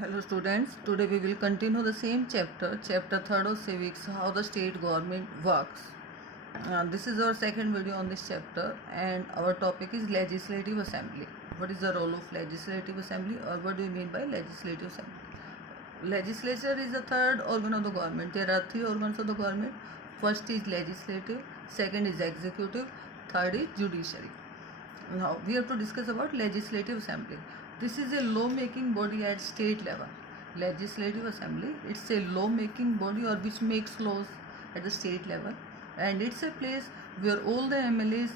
Hello students, today we will continue the same chapter, chapter 3rd of civics, how the state government works. This is our second video on this chapter and our topic is legislative assembly. What is the role of legislative assembly or what do you mean by legislative assembly? Legislature is the third organ of the government. There are three organs of the government. First is legislative, second is executive, third is judiciary. Now we have to discuss about legislative assembly. This is a law-making body at state level. Legislative assembly, it's a law-making body or which makes laws at the state level, and it's a place where all the MLAs,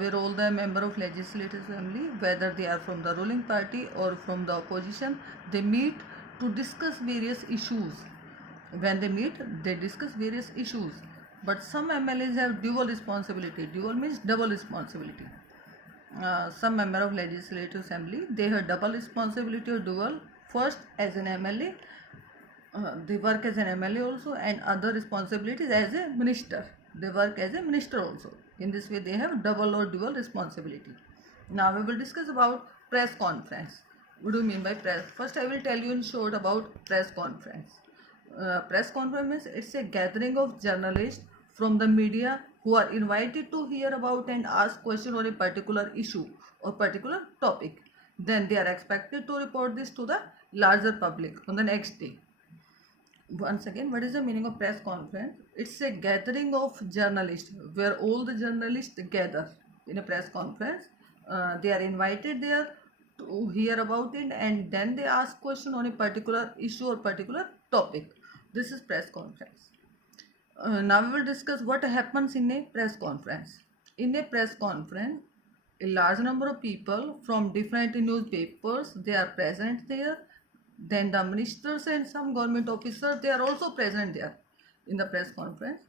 where all the member of legislative assembly, whether they are from the ruling party or from the opposition, they meet to discuss various issues. When they meet, they discuss various issues. But some MLAs have dual responsibility. Dual means double responsibility. Some member of legislative assembly, they have double responsibility or dual. First, as an MLA, they work as an MLA also, and other responsibilities as a minister. They work as a minister also. In this way, they have double or dual responsibility. Now we will discuss about press conference. What do you mean by press? First, I will tell you in short about press conference. Press conference, it's a gathering of journalists from the media who are invited to hear about and ask questions on a particular issue or particular topic. Then they are expected to report this to the larger public on the next day. Once again, what is the meaning of press conference? It's a gathering of journalists where all the journalists gather in a press conference. They are invited there to hear about it and then they ask question on a particular issue or particular topic. This is press conference. Now we will discuss what happens in a press conference. In a press conference, a large number of people from different newspapers, they are present there. Then the ministers and some government officers, they are also present there in the press conference.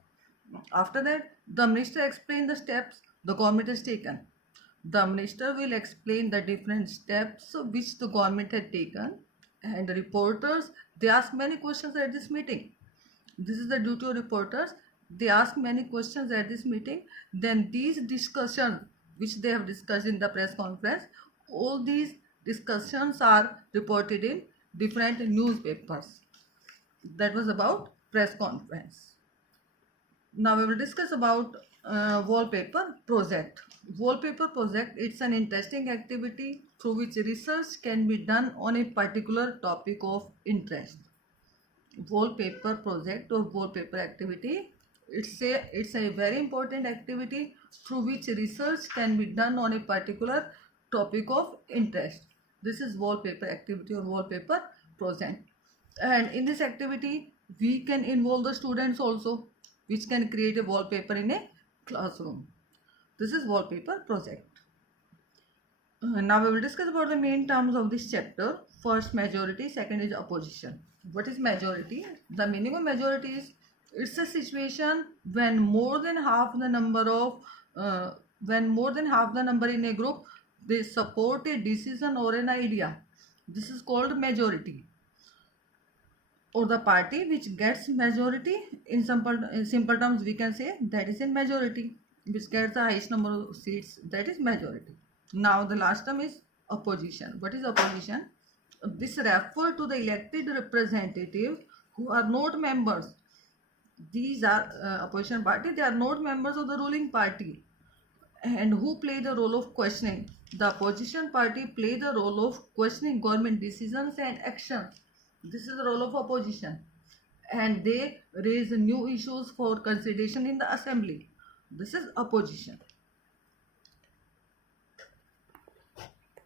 After that, the minister explains the steps the government has taken. The minister will explain the different steps which the government had taken, and the reporters, they ask many questions at this meeting. This is the duty of reporters. They ask many questions at this meeting. Then these discussions which they have discussed in the press conference, all these discussions are reported in different newspapers. That was about press conference. Now we will discuss about wallpaper project. Wallpaper project, it's an interesting activity through which research can be done on a particular topic of interest. Wallpaper project or wallpaper activity, it's a very important activity through which research can be done on a particular topic of interest. This is wallpaper activity or wallpaper project, and in this activity we can involve the students also, which can create a wallpaper in a classroom. This is wallpaper project. Now we will discuss about the main terms of this chapter. First, majority. Second is opposition. What is majority? The meaning of majority is it's a situation when more than half the number in a group, they support a decision or an idea. This is called majority. Or the party which gets majority, in simple terms we can say that is in majority, which gets the highest number of seats, that is majority. Now the last term is opposition. What is opposition? This refers to the elected representatives who are not members. These are opposition party, they are not members of the ruling party and who play the role of questioning. The opposition party play the role of questioning government decisions and actions. This is the role of opposition, and they raise new issues for consideration in the assembly. This is opposition.